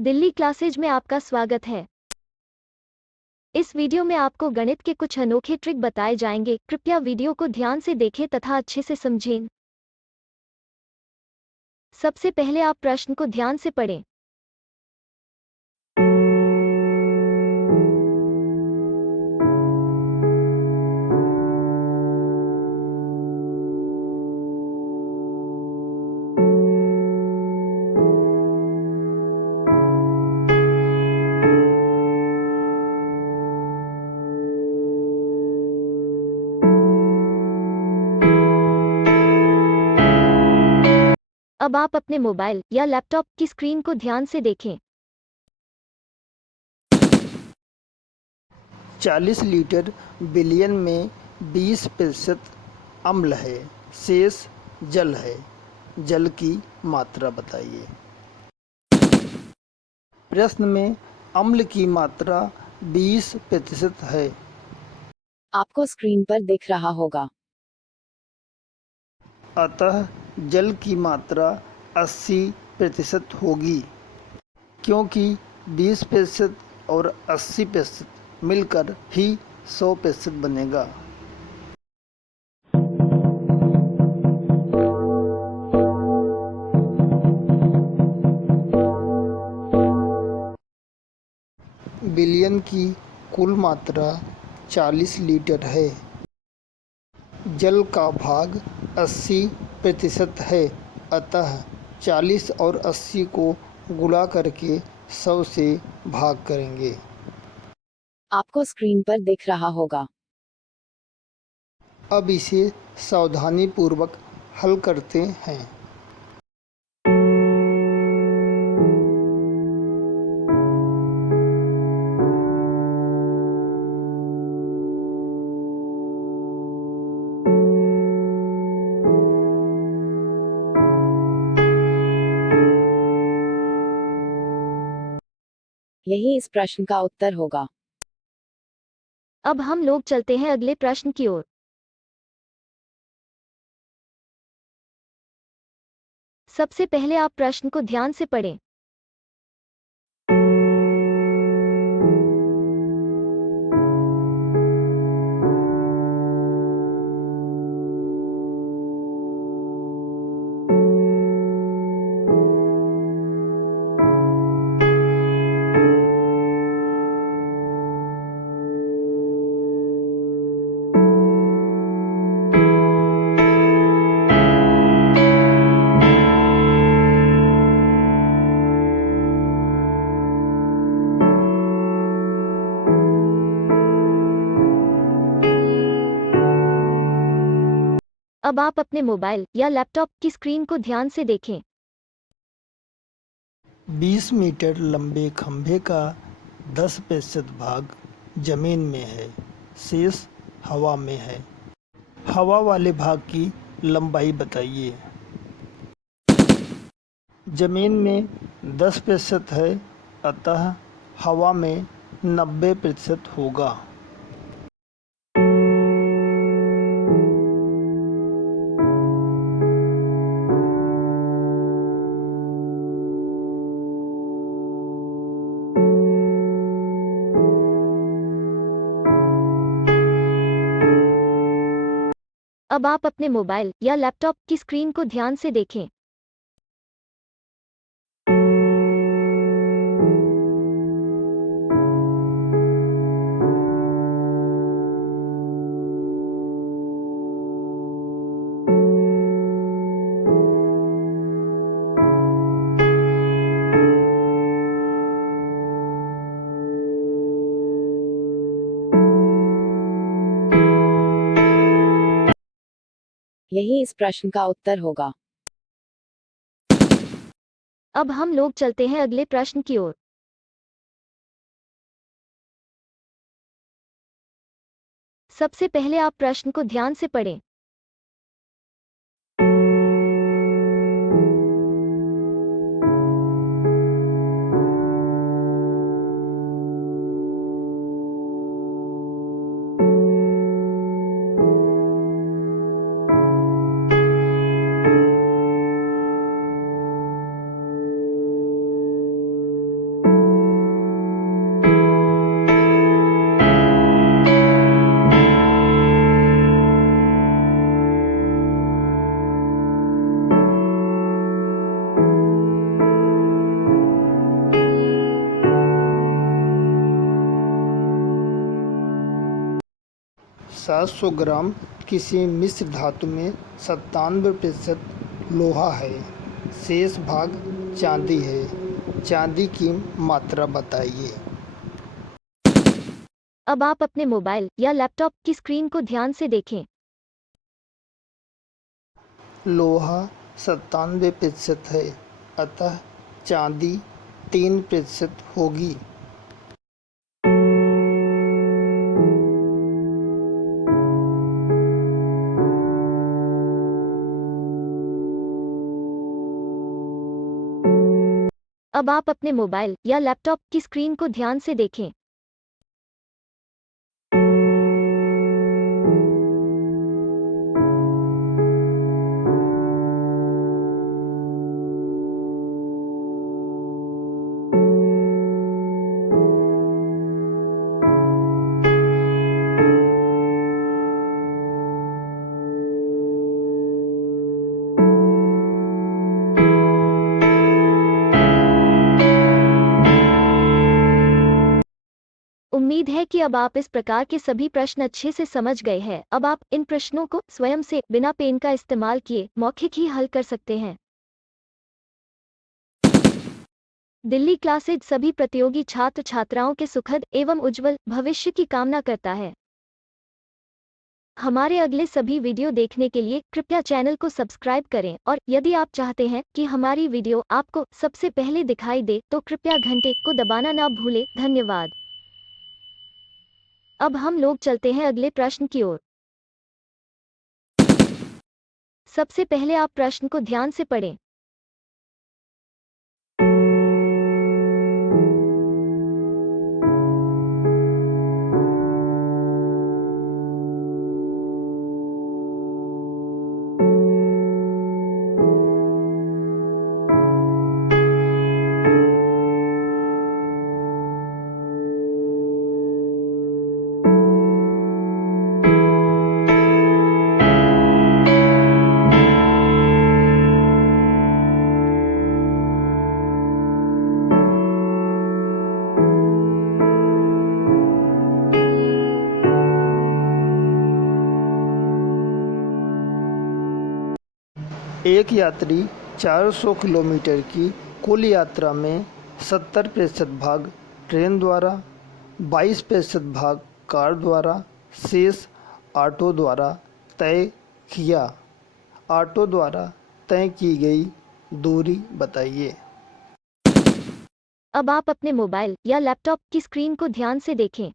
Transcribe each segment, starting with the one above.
Delhi classes में आपका स्वागत है। इस वीडियो में आपको गणित के कुछ अनोखे ट्रिक बताए जाएंगे। कृपया वीडियो को ध्यान से देखें तथा अच्छे से समझें। सबसे पहले आप प्रश्न को ध्यान से पढ़ें। अब आप अपने मोबाइल या लैपटॉप की स्क्रीन को ध्यान से देखें। 40 लीटर बिलियन में 20% अम्ल है, शेष जल है। जल की मात्रा बताइए। प्रश्न में अम्ल की मात्रा 20% है। आपको स्क्रीन पर दिख रहा होगा। अतः जल की मात्रा 80% होगी, क्योंकि 20% और 80% मिलकर ही 100% बनेगा। बिलियन की कुल मात्रा 40 लीटर है। जल का भाग 80% है, अतः 40 और 80 को गुणा करके 100 से भाग करेंगे। आपको स्क्रीन पर दिख रहा होगा। अब इसे सावधानीपूर्वक हल करते हैं। यही इस प्रश्न का उत्तर होगा। अब हम लोग चलते हैं अगले प्रश्न की ओर। सबसे पहले आप प्रश्न को ध्यान से पढ़ें। अब आप अपने मोबाइल या लैपटॉप की स्क्रीन को ध्यान से देखें। 20 मीटर लंबे खंभे का 10% भाग जमीन में है, शेष हवा में है। हवा वाले भाग की लंबाई बताइए। जमीन में 10% है, अतः हवा में 90% होगा। अब आप अपने मोबाइल या लैपटॉप की स्क्रीन को ध्यान से देखें। यही इस प्रश्न का उत्तर होगा। अब हम लोग चलते हैं अगले प्रश्न की ओर। सबसे पहले आप प्रश्न को ध्यान से पढ़ें। 700 ग्राम किसी मिश्र धातु में 97% लोहा है, शेष भाग चांदी है। चांदी की मात्रा बताइए। अब आप अपने मोबाइल या लैपटॉप की स्क्रीन को ध्यान से देखें। लोहा 97% है, अतः चांदी 3% होगी। अब आप अपने मोबाइल या लैपटॉप की स्क्रीन को ध्यान से देखें। उम्मीद है कि अब आप इस प्रकार के सभी प्रश्न अच्छे से समझ गए हैं। अब आप इन प्रश्नों को स्वयं से बिना पेन का इस्तेमाल किए मौखिक ही हल कर सकते हैं। दिल्ली क्लासेज सभी प्रतियोगी छात्र छात्राओं के सुखद एवं उज्जवल भविष्य की कामना करता है। हमारे अगले सभी वीडियो देखने के लिए कृपया चैनल को सब्सक्राइब करें और यदि आप चाहते हैं कि हमारी वीडियो आपको सबसे पहले दिखाई दे तो कृपया घंटे को दबाना ना भूलें। धन्यवाद। अब हम लोग चलते हैं अगले प्रश्न की ओर। सबसे पहले आप प्रश्न को ध्यान से पढ़ें। एक यात्री 400 किलोमीटर की कुल यात्रा में 70% भाग ट्रेन द्वारा, 22% भाग कार द्वारा, शेष ऑटो द्वारा तय किया। ऑटो द्वारा तय की गई दूरी बताइए। अब आप अपने मोबाइल या लैपटॉप की स्क्रीन को ध्यान से देखें।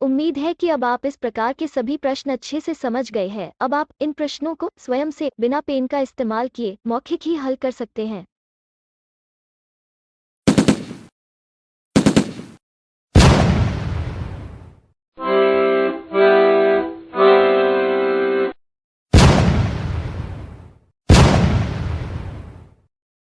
उम्मीद है कि अब आप इस प्रकार के सभी प्रश्न अच्छे से समझ गए हैं। अब आप इन प्रश्नों को स्वयं से बिना पेन का इस्तेमाल किए मौखिक ही हल कर सकते हैं।